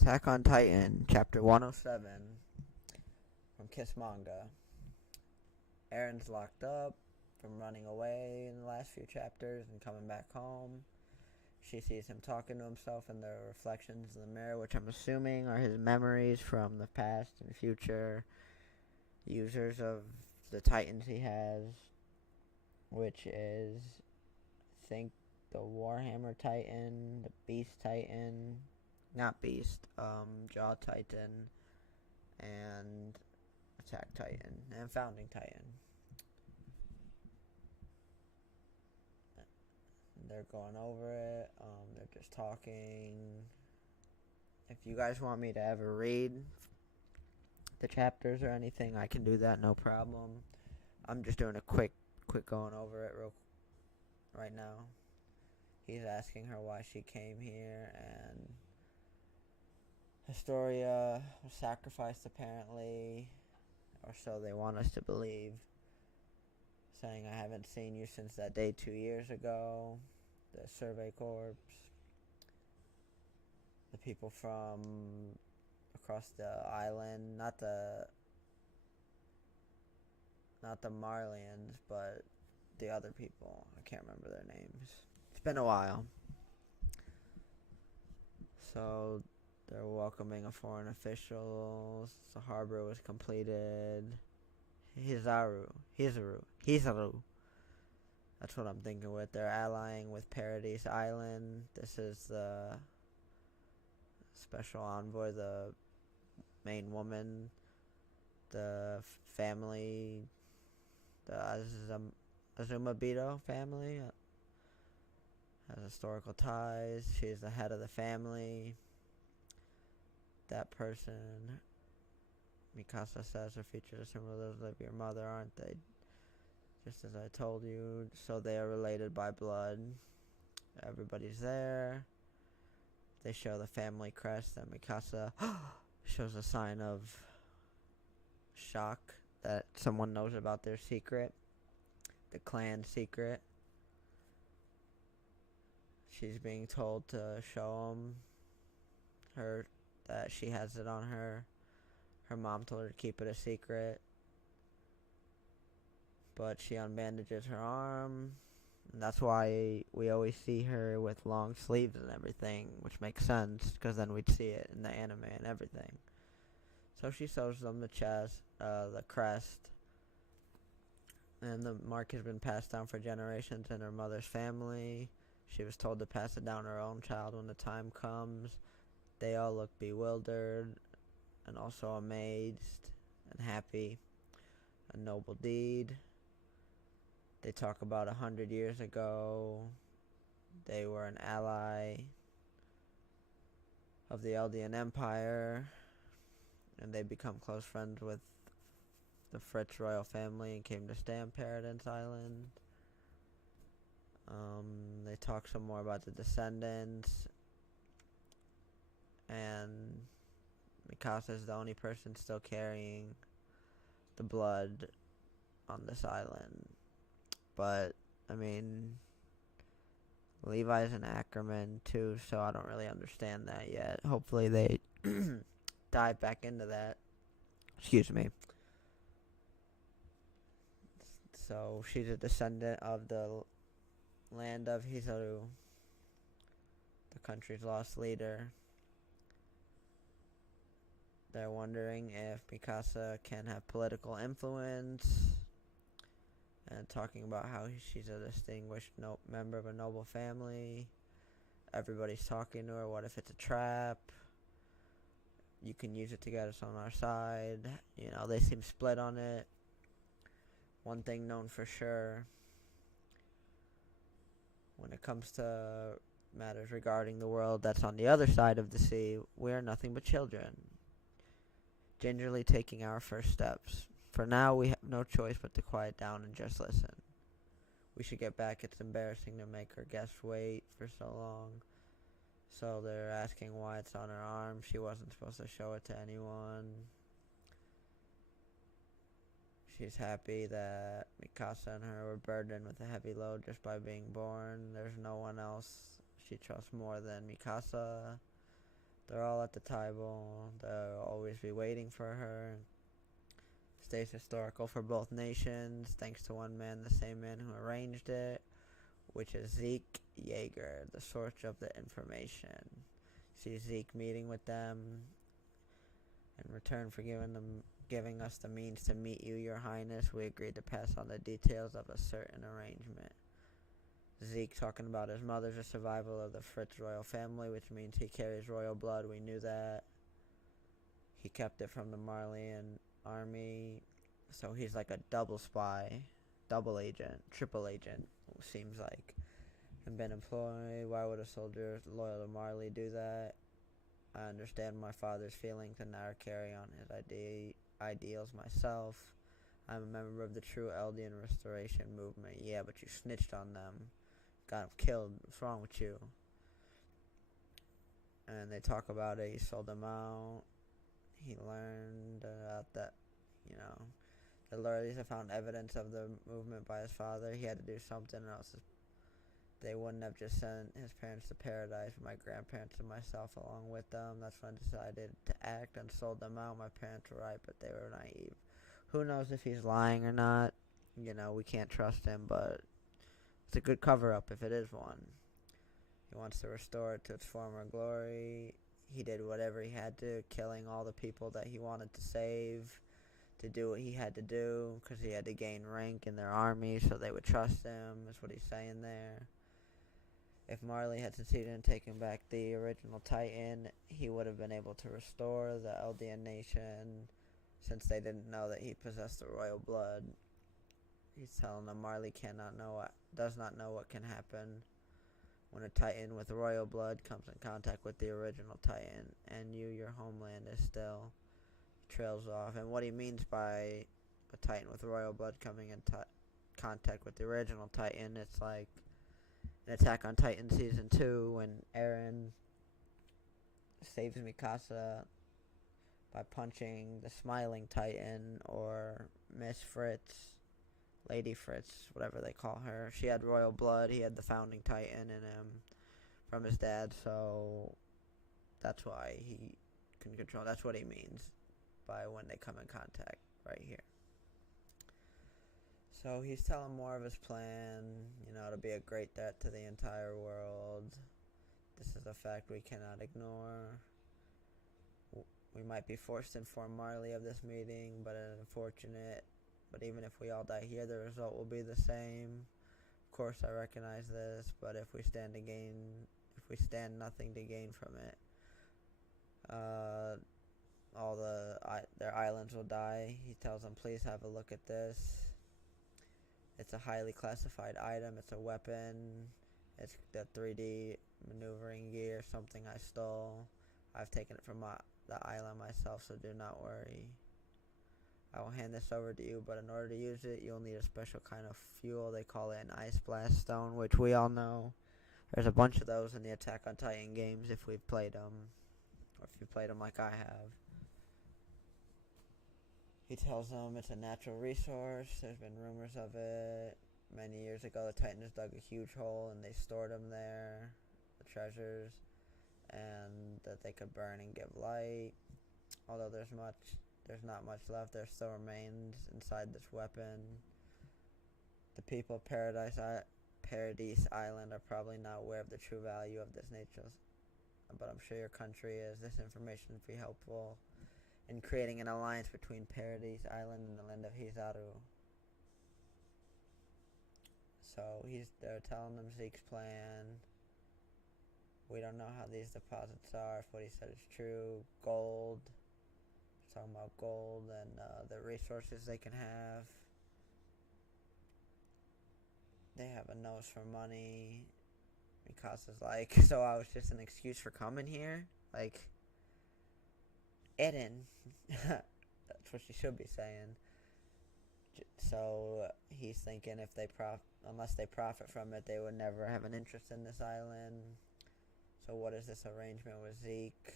Attack on Titan, Chapter 107 from Kiss Manga. Eren's locked up from running away in the last few chapters and coming back home. She sees him talking to himself in the reflections in the mirror, which I'm assuming are his memories from the past and future users of the Titans he has, which is, I think, the Warhammer Titan, the Beast Titan, not Beast, Jaw Titan, and Attack Titan, and Founding Titan. They're going over it, they're just talking. If you guys want me to ever read the chapters or anything, I can do that, no problem. I'm just doing a quick going over it right now. He's asking her why she came here, and Historia was sacrificed apparently, or so they want us to believe, saying, I haven't seen you since that day 2 years ago. The Survey Corps, the people from across the island, not the Marlians, but the other people. I can't remember their names. It's been a while. So they're welcoming a foreign official. The harbor was completed. Hizaru. That's what I'm thinking with. They're allying with Paradise Island. This is the special envoy, the main woman, the family, the Azumabito family, has historical ties. She's the head of the family. That person, Mikasa says, her features are similar to those of your mother, aren't they? Just as I told you. So they are related by blood. Everybody's there. They show the family crest, and Mikasa shows a sign of shock that someone knows about their secret, the clan secret. She's being told to show her that she has it on her. Her mom told her to keep it a secret, but she unbandages her arm, and that's why we always see her with long sleeves and everything, which makes sense, because then we'd see it in the anime and everything. So she sews them the chest, the crest, and the mark has been passed down for generations in her mother's family. She was told to pass it down to her own child when the time comes. They all look bewildered and also amazed and happy. A noble deed. They talk about 100 years ago. They were an ally of the Eldian Empire, and they become close friends with the Fritz royal family and came to stay on Paradise Island. They talk some more about the descendants, and Mikasa is the only person still carrying the blood on this island. But, I mean, Levi's an Ackerman too, so I don't really understand that yet. Hopefully they dive back into that. Excuse me. So she's a descendant of the land of Hizaru, the country's lost leader. They're wondering if Mikasa can have political influence, and talking about how she's a distinguished member of a noble family. Everybody's talking to her. What if it's a trap? You can use it to get us on our side. You know, they seem split on it. One thing known for sure, when it comes to matters regarding the world that's on the other side of the sea, we are nothing but children, gingerly taking our first steps. For now, we have no choice but to quiet down and just listen. We should get back. It's embarrassing to make our guests wait for so long. So they're asking why it's on her arm. She wasn't supposed to show it to anyone. She's happy that Mikasa and her were burdened with a heavy load just by being born. There's no one else she trusts more than Mikasa. They're all at the table. They'll always be waiting for her. Stays historical for both nations, thanks to one man, the same man who arranged it, which is Zeke Yeager, the source of the information. See Zeke meeting with them. In return for giving us the means to meet you, Your Highness, we agreed to pass on the details of a certain arrangement. Zeke talking about his mother's a survival of the Fritz royal family, which means he carries royal blood. We knew that. He kept it from the Marleyan army, so he's like a double spy, double agent, triple agent, seems like. And been employed. Why would a soldier loyal to Marley do that? I understand my father's feelings and now carry on his ideals myself. I'm a member of the true Eldian Restoration movement. Yeah, but you snitched on them. Got him killed. What's wrong with you? And they talk about it. He sold them out. He learned that, the lorries have found evidence of the movement by his father. He had to do something or else they wouldn't have just sent his parents to paradise, my grandparents and myself along with them. That's when I decided to act and sold them out. My parents were right, but they were naive. Who knows if he's lying or not? We can't trust him, but it's a good cover-up if it is one. He wants to restore it to its former glory. He did whatever he had to, killing all the people that he wanted to save, to do what he had to do, because he had to gain rank in their army so they would trust him, is what he's saying there. If Marley had succeeded in taking back the original Titan, he would have been able to restore the Eldian nation, since they didn't know that he possessed the royal blood. He's telling them Marley does not know what can happen when a Titan with royal blood comes in contact with the original Titan, and your homeland is still trails off. And what he means by a Titan with royal blood coming in contact with the original Titan, it's like in Attack on Titan Season 2 when Eren saves Mikasa by punching the Smiling Titan, or Miss Fritz, Lady Fritz, whatever they call her. She had royal blood. He had the founding Titan in him from his dad, so that's why he can control. That's what he means by when they come in contact right here. So he's telling more of his plan, to be a great threat to the entire world. This is a fact we cannot ignore. We might be forced to inform Marley of this meeting, but even if we all die here, the result will be the same. Of course, I recognize this, but if we stand nothing to gain from it, their islands will die. He tells them, please have a look at this. It's a highly classified item. It's a weapon. It's the 3D maneuvering gear, something I stole. I've taken it from the island myself, so do not worry. I will hand this over to you, but in order to use it, you'll need a special kind of fuel. They call it an Ice Blast Stone, which we all know. There's a bunch of those in the Attack on Titan games if we've played them, or if you played them like I have. He tells them it's a natural resource. There's been rumors of it. Many years ago, the Titans dug a huge hole and they stored them there, the treasures, and that they could burn and give light. Although there's not much left, there still remains inside this weapon. The people of Paradise Island are probably not aware of the true value of this nature, but I'm sure your country is. This information would be helpful in creating an alliance between Paradise Island and the land of Hizaru. So they're telling them Zeke's plan. We don't know how these deposits are, if what he said is true. Gold. We're talking about gold and the resources they can have. They have a nose for money. Mikasa's like, so I was just an excuse for coming here? Like, Eren. That's what she should be saying. So he's thinking unless they profit from it, they would never have an interest in this island. So what is this arrangement with Zeke?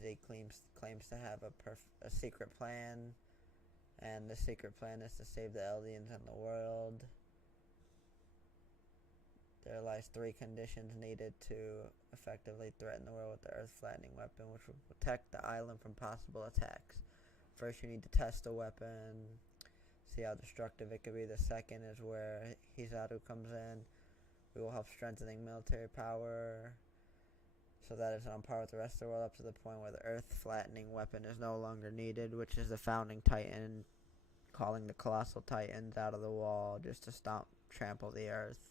Zeke claims to have a secret plan, and the secret plan is to save the Eldians and the world. There lies three conditions needed to effectively threaten the world with the Earth-flattening weapon, which will protect the island from possible attacks. First, you need to test the weapon, see how destructive it could be. The second is where Hizaru comes in. We will help strengthening military power so that it's on par with the rest of the world up to the point where the Earth-flattening weapon is no longer needed, which is the founding Titan calling the Colossal Titans out of the wall just to trample the Earth.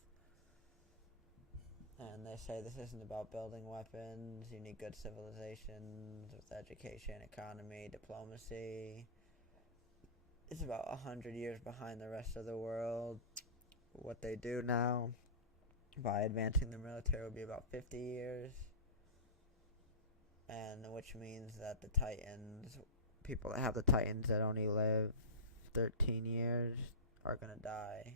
And they say this isn't about building weapons. You need good civilizations with education, economy, diplomacy. It's about 100 years behind the rest of the world. What they do now, by advancing their military, will be about 50 years. And which means that the Titans, people that have the Titans that only live 13 years, are going to die.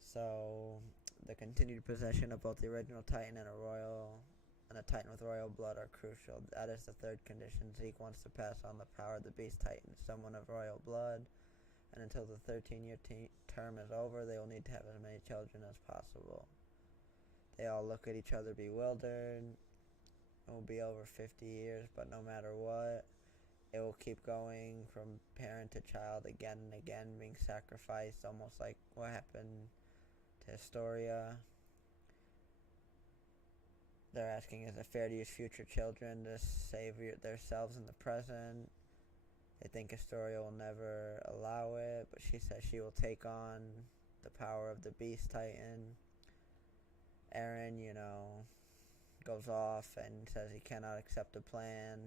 So the continued possession of both the original Titan and a Titan with royal blood are crucial. That is the third condition. Zeke wants to pass on the power of the Beast Titan, someone of royal blood, and until the 13-year term is over, they will need to have as many children as possible. They all look at each other bewildered. It will be over 50 years, but no matter what, it will keep going from parent to child again and again, being sacrificed, almost like what happened to Historia. They're asking, is it fair to use future children to save themselves in the present? They think Historia will never allow it, but she says she will take on the power of the Beast Titan. Eren, goes off and says he cannot accept the plan.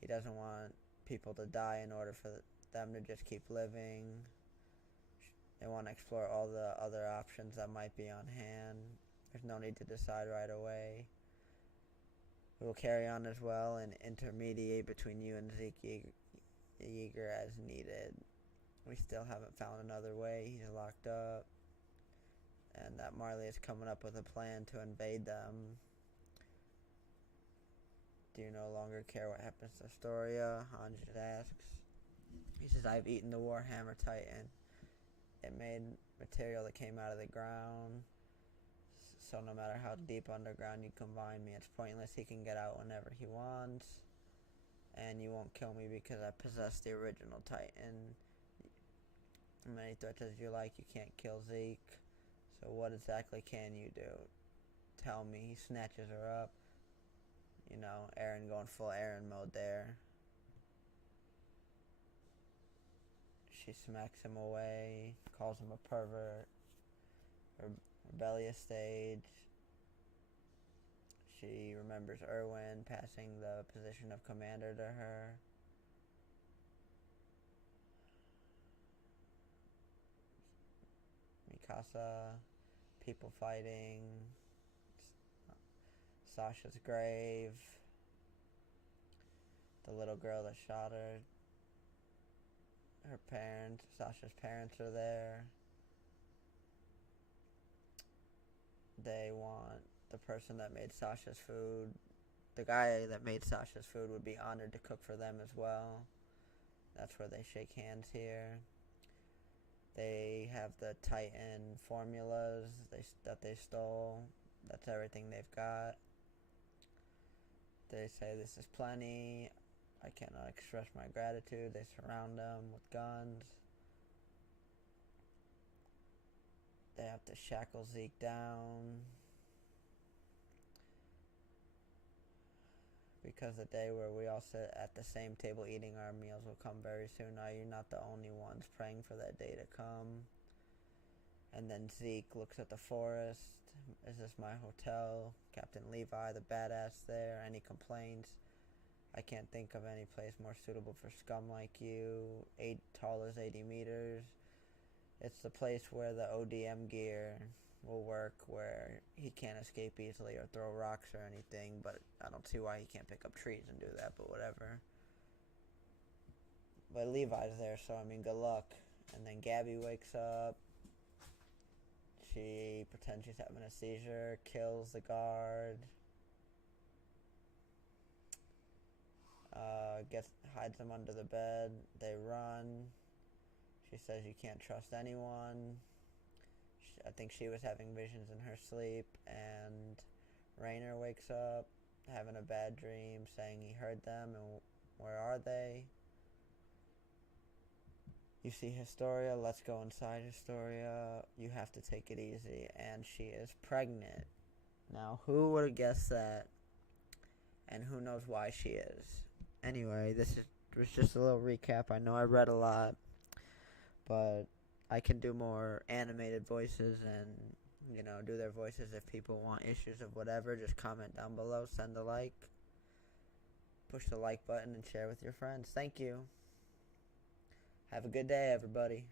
He doesn't want people to die in order for them to just keep living. They want to explore all the other options that might be on hand. There's no need to decide right away. We will carry on as well and intermediate between you and Zeke Yeager as needed. We still haven't found another way. He's locked up. And that Marley is coming up with a plan to invade them. Do you no longer care what happens to Astoria? Hanji asks. He says, I've eaten the Warhammer Titan. It made material that came out of the ground. So no matter how deep underground you combine me, it's pointless. He can get out whenever he wants. And you won't kill me because I possess the original Titan. Many threats as you like, you can't kill Zeke. So what exactly can you do? Tell me. He snatches her up. Eren going full Eren mode there. She smacks him away, calls him a pervert, rebellious stage. She remembers Erwin passing the position of commander to her. Mikasa, people fighting, Sasha's grave, the little girl that shot her, Sasha's parents are there. They want the person that made Sasha's food, the guy that made Sasha's food would be honored to cook for them as well. That's where they shake hands here. They have the Titan formulas that they stole. That's everything they've got. They say this is plenty. I cannot express my gratitude. They surround them with guns. They have to shackle Zeke down. Because the day where we all sit at the same table eating our meals will come very soon. Now you're not the only ones praying for that day to come. And then Zeke looks at the forest. Is this my hotel? Captain Levi, the badass there. Any complaints? I can't think of any place more suitable for scum like you. Tall as 80 meters. It's the place where the ODM gear will work, where he can't escape easily or throw rocks or anything, but I don't see why he can't pick up trees and do that, but whatever. But Levi's there, so good luck. And then Gabby wakes up. She pretends she's having a seizure, kills the guard. Hides them under the bed. They run. She says you can't trust anyone. I think she was having visions in her sleep, and Rainer wakes up having a bad dream saying he heard them, and where are they? You see Historia, let's go inside Historia, you have to take it easy, and she is pregnant. Now, who would have guessed that? And who knows why she is? Anyway, was just a little recap. I know I read a lot, but I can do more animated voices and, do their voices. If people want issues of whatever, just comment down below, send a like, push the like button, and share with your friends. Thank you. Have a good day, everybody.